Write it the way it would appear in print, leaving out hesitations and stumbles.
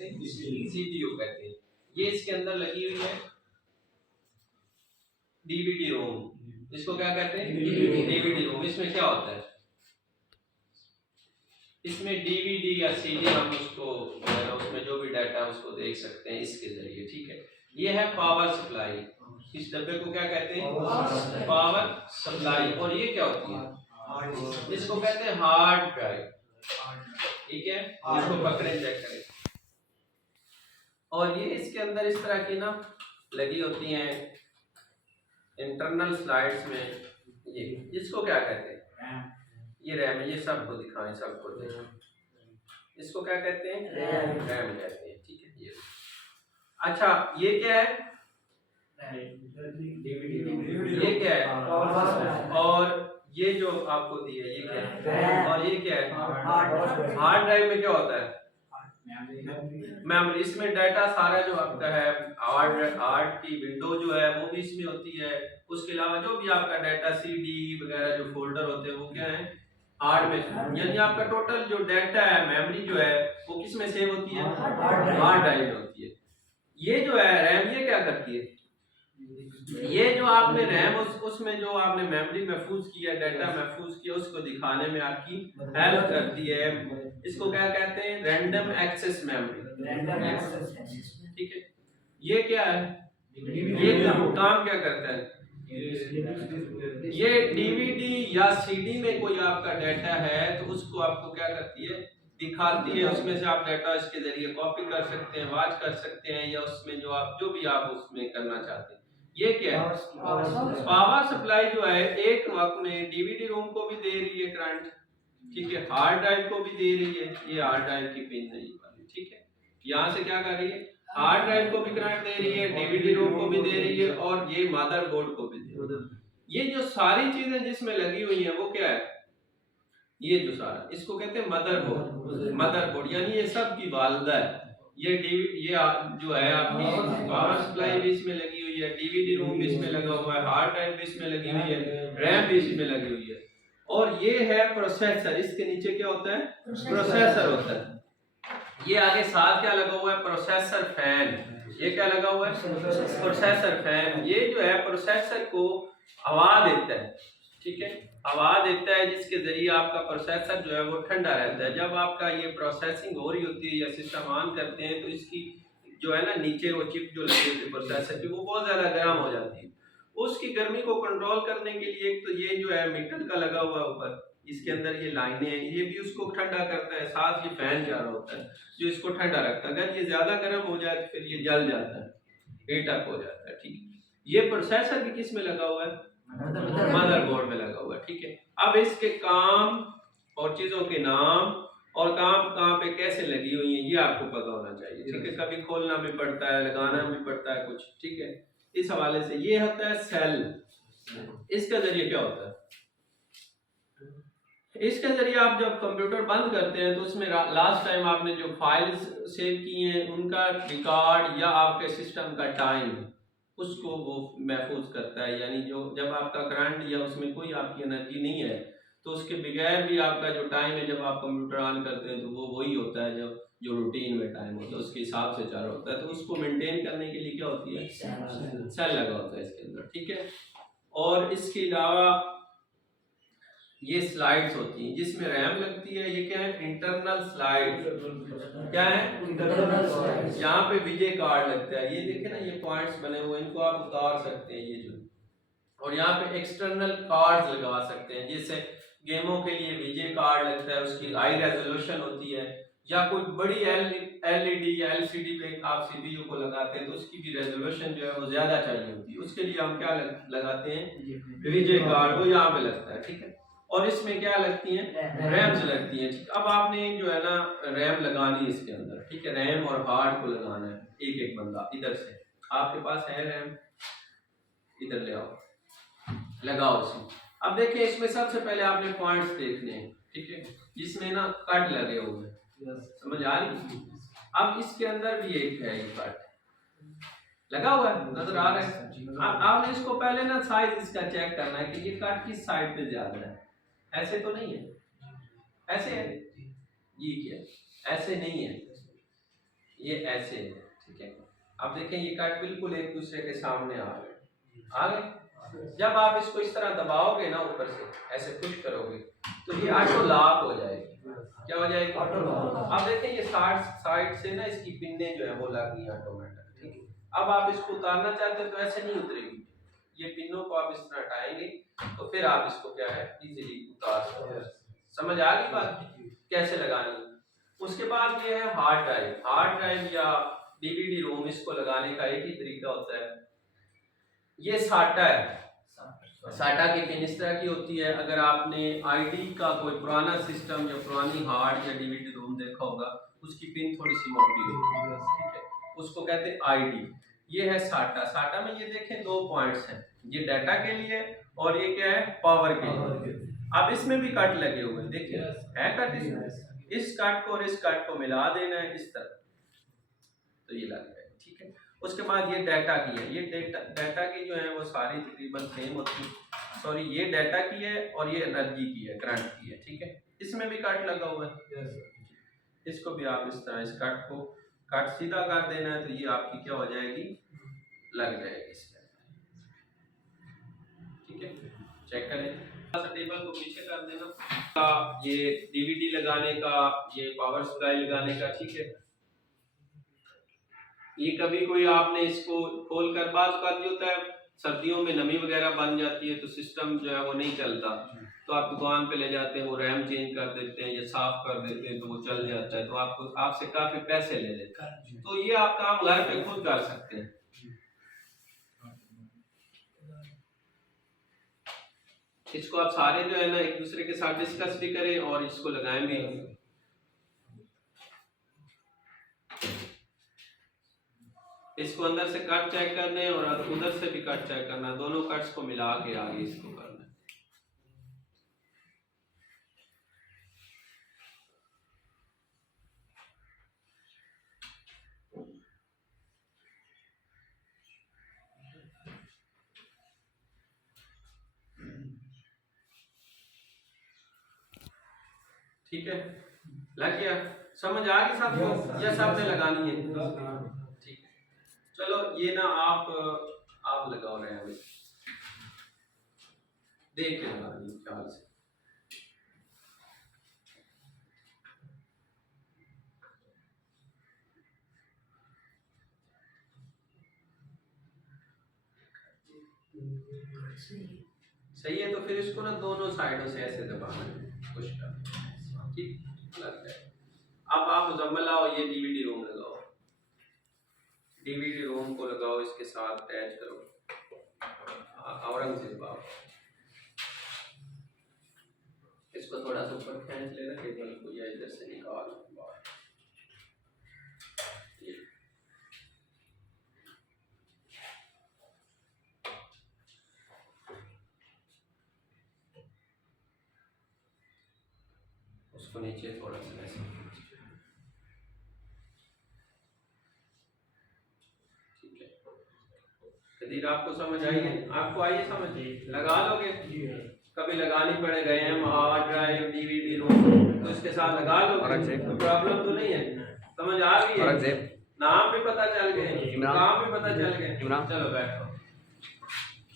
कहते हैं? सीपीयू कहते हैं। ये इसके अंदर लगी हुई है डीवीडी रोम। इसको क्या कहते हैं? डीवीडी रोम। इसमें क्या होता है? इसमें डीवीडी या सीडी हम उसको उसमें जो भी डाटा है उसको देख सकते हैं इसके जरिए, ठीक है। ये है पावर सप्लाई। इस डब्बे को क्या कहते हैं? Power supply. और ये क्या होती है? इसको कहते हैं हार्ड ड्राइव, ठीक है। इसको पकड़े चेक करें। और ये इसके अंदर इस तरह की ना लगी होती हैं इंटरनल स्लाइड्स में। ये इसको क्या कहते हैं? ये रैम है। ये सबको दिखाएं, सबको देखें। इसको क्या कहते हैं? रैम कहते हैं, ठीक है। ये अच्छा, ये क्या है? ये क्या है? और ये जो आपको दी है ये क्या है? और ये क्या है? हार्ड ड्राइव में क्या होता है? मेमोरी। इसमें डाटा सारा जो आपका है हार्ड की विंडो जो है वो भी इसमें होती है। उसके अलावा जो भी आपका डाटा सीडी वगैरह जो फोल्डर होते हैं वो क्या है? हार्ड में। यानी आपका टोटल जो डाटा है मेमोरी जो है वो किस में सेव होती है? हार्ड ड्राइव में होती है। ये जो है रैम, ये क्या करती है? ये जो आपने रैम उसमें जो आपने मेमोरी महफूज किया, डाटा महफूज किया, उसको दिखाने में आपकी हेल्प करती है। इसको क्या कहते हैं? रैंडम एक्सेस मेमोरी, ठीक है। ये क्या है? ये काम क्या करता है? ये डीवीडी या सीडी में कोई आपका डाटा है तो उसको आपको क्या करती है? दिखाती है। उसमें से आप डाटा इसके जरिए कॉपी कर सकते हैं, वॉच कर सकते हैं, या उसमें जो भी आप उसमें करना चाहते हैं। ये क्या है? पावर सप्लाई जो है एक वक्त में डीवीडी रोम को भी दे रही है करंट, ठीक है। हार्ड ड्राइव को भी दे रही है। ये हार्ड ड्राइव की पिन है ये वाली, ठीक है। यहाँ से क्या कर रही है? हार्ड ड्राइव को भी करंट दे रही है, डीवीडी रोम को भी दे रही है, और ये मदरबोर्ड को भी दे रही है। ये जो सारी चीजें जिसमें लगी हुई है वो क्या है? ये जो सारा, इसको कहते हैं मदरबोर्ड। मदरबोर्ड यानी ये सब की वालदा है। ये जो है आपकी पावर सप्लाई भी इसमें लगी हुई है, डीवीडी रोम भी इसमें लगा हुआ है, हार्ड ड्राइव भी इसमें लगी हुई है, रैम भी इसमें लगी हुई है। और ये है प्रोसेसर। इसके नीचे क्या होता है? प्रोसेसर होता है। ये आगे साथ क्या लगा हुआ है? Processor fan. ये क्या लगा हुआ है? Processor fan. ये जो है प्रोसेसर को हवा देता है, ठीक है। हवा देता है जिसके जरिए आपका प्रोसेसर जो है वो ठंडा रहता है। जब आपका ये प्रोसेसिंग हो रही होती है या सिस्टम ऑन करते हैं तो इसकी जो है ना नीचे वो चिप जो लगी होती है प्रोसेसर की, वो बहुत ज्यादा गर्म हो जाती है। उसकी गर्मी को कंट्रोल करने के लिए एक तो ये जो है मीटर का लगा हुआ है ऊपर, इसके अंदर ये लाइनें हैं, ये भी उसको ठंडा करता है। साथ ये फैन जा रहा होता है जो इसको ठंडा रखता है। अगर ये ज्यादा गर्म हो जाए तो फिर ये जल जाता है, हीट अप हो जाता है, ठीक है। ये प्रोसेसर भी किस में लगा हुआ है? मदरबोर्ड में लगा हुआ है, ठीक है। अब इसके काम और चीजों के नाम और काम कहाँ पे कैसे लगी हुई है ये आपको पता होना चाहिए, ठीक है। कभी खोलना भी पड़ता है, लगाना भी पड़ता है कुछ, ठीक है। इस हवाले से ये होता है सेल। इसके जरिए क्या होता है? इसके जरिए आप जब कंप्यूटर बंद करते हैं तो उसमें लास्ट टाइम आपने जो फाइल्स सेव की हैं उनका रिकॉर्ड या आपके सिस्टम का टाइम उसको वो महफूज करता है। यानी जो जब आपका करंट या उसमें कोई आपकी एनर्जी नहीं है तो उसके बगैर भी आपका जो टाइम है जब आप कंप्यूटर ऑन करते हैं तो वो वही होता है जो रूटीन में टाइम होता है उसके हिसाब से चालू होता है। तो उसको मेंटेन करने के लिए क्या होती है? सेल लगा होता है इसके अंदर, ठीक है। और इसके अलावा ये स्लाइड्स होती हैं जिसमें रैम लगती है। ये क्या है? Internal slide. क्या है? Internal slide. यहाँ पे विजय कार्ड लगता है। ये देखे ना, ये पॉइंट्स बने हुए, इनको आप उतार सकते हैं, ये जो। और यहाँ पे एक्सटर्नल कार्ड्स लगा सकते हैं, जैसे गेमों के लिए विजय कार्ड लगता है, उसकी हाई रेजोल्यूशन होती है। या कोई बड़ी एलईडी या एलसीडी पे आप सीपीयू को लगाते हैं तो उसकी भी रेजोल्यूशन जो है वो ज्यादा चाहिए होती है। उसके लिए हम क्या लगाते हैं? विजय कार्ड, वो यहाँ पे लगता है, ठीक है। और इसमें क्या लगती हैं? रैम्स लगती हैं, ठीक। अब आपने जो है ना रैम लगानी है इसके अंदर, ठीक है। रैम और हार्ड को लगाना है एक एक बंदा। इधर से आपके पास है रैम, इधर ले आओ, लगाओ इसमें। अब देखिए इसमें सबसे पहले आपने पॉइंट्स देखने हैं, ठीक है, जिसमें ना कट लगे हुए हैं, समझ आ रही? अब इसके अंदर भी एक है, एक कट लगा हुआ है, नजर आ रहा है। आपने इसको पहले ना साइज इसका चेक करना है कि ये कट किस साइड पे ज्यादा है। ऐसे तो नहीं है, ऐसे है, ये क्या, ऐसे नहीं है, ये ऐसे है, ठीक है। अब देखें ये कट बिल्कुल एक दूसरे के सामने आ गए। जब आप इसको इस तरह दबाओगे ना ऊपर से ऐसे पुश करोगे तो ये ऑटो लॉक हो जाएगी। क्या हो जाएगी? Auto lock. अब देखें ये साइड से ना इसकी पिन्ने जो है वो लग गई ऑटोमेटिक, ठीक है। अब आप इसको उतारना चाहते हैं तो ऐसे नहीं उतरेगी, ये पिनों को आप इस तरह हटाएंगे तो फिर आप इसको क्या है इजीली उतार सकते हैं। समझ आ गई बात कैसे लगानी है? उसके बाद ये है हार्ड ड्राइव या डीवीडी रोम, इसको लगाने का एक ही तरीका होता है। ये साटा है, साटा की पिन इस तरह की होती है। अगर आपने आईडी का कोई पुराना सिस्टम या पुरानी हार्ड या डीवीडी रोम देखा होगा उसकी पिन थोड़ी सी मोटी होती है, ठीक है, उसको कहते हैं आईडी। ये है साटा। साटा में ये देखें दो पॉइंट्स हैं, ये डाटा के लिए और ये क्या है पावर के लिए। अब इसमें भी कट लगे हुए हैं, देखिए है कट, इस कट को और इस कट को मिला देना है इस तरह तो ये लग जाएगा, ठीक है। उसके बाद ये डाटा की है, ये डाटा की जो है वो सारी तकरीबन सेम होती है। सॉरी ये डाटा की है और ये एनर्जी की है, करंट की है, ठीक है। इसमें भी कट लगा हुआ है, इसको भी आप इस तरह इस कट को कट सीधा कर देना है तो ये आपकी क्या हो जाएगी लग जाएगी इसमें, ठीक है। चेक करें टेबल को पीछे कर देना। ये डीवीडी लगाने का, ये पावर सप्लाई लगाने का, ठीक है। ये कभी कोई आपने इसको खोल कर बात कर दिया होता है सर्दियों में नमी वगैरह बन जाती है तो सिस्टम जो है वो नहीं चलता तो आप दुकान पे ले जाते हैं, वो रैम चेंज कर देते हैं या साफ कर देते हैं तो वो चल जाता है, तो आपको आपसे काफी पैसे ले लेते हैं। तो ये आप काम घर पे खुद कर सकते हैं। इसको आप सारे जो है ना एक दूसरे के साथ डिस्कस भी करें और इसको लगाएं भी। इसको अंदर से कट चेक करने और उधर से भी कट चेक करना, दोनों कट्स को मिला के आगे इसको करना। ठीक है, लग गया, समझ आ गई सबको? या सबने लगानी है? ठीक है, चलो ये ना आप लगाओ रहे हैं, देख के लगानी ख्याल से। सही है, तो फिर इसको ना दोनों साइडों से ऐसे दबाना है, पुश करना, ठीक लग जाए। अब आप मुजम्मल आओ, ये डीवीडी रोम लगाओ, डीवीडी रोम को लगाओ, इसके साथ अटैच करो। औरंगजेब आओ, इसको थोड़ा सा ऊपर खींच लेना केबल को या इधर से निकाल बाहर। उसको नीचे थोड़ा सा ऐसे, ठीक है। कदीर आपको समझ आई है? आपको आई है समझ? लगा लोगे, कभी लगानी पड़े गए हैं हार्ड ड्राइव डीवीडी रोम तो इसके साथ लगा लोगे, तो प्रॉब्लम तो नहीं है। समझ आ गई है? नाम भी पता चल गए, काम भी पता चल गए। चलो बैठो।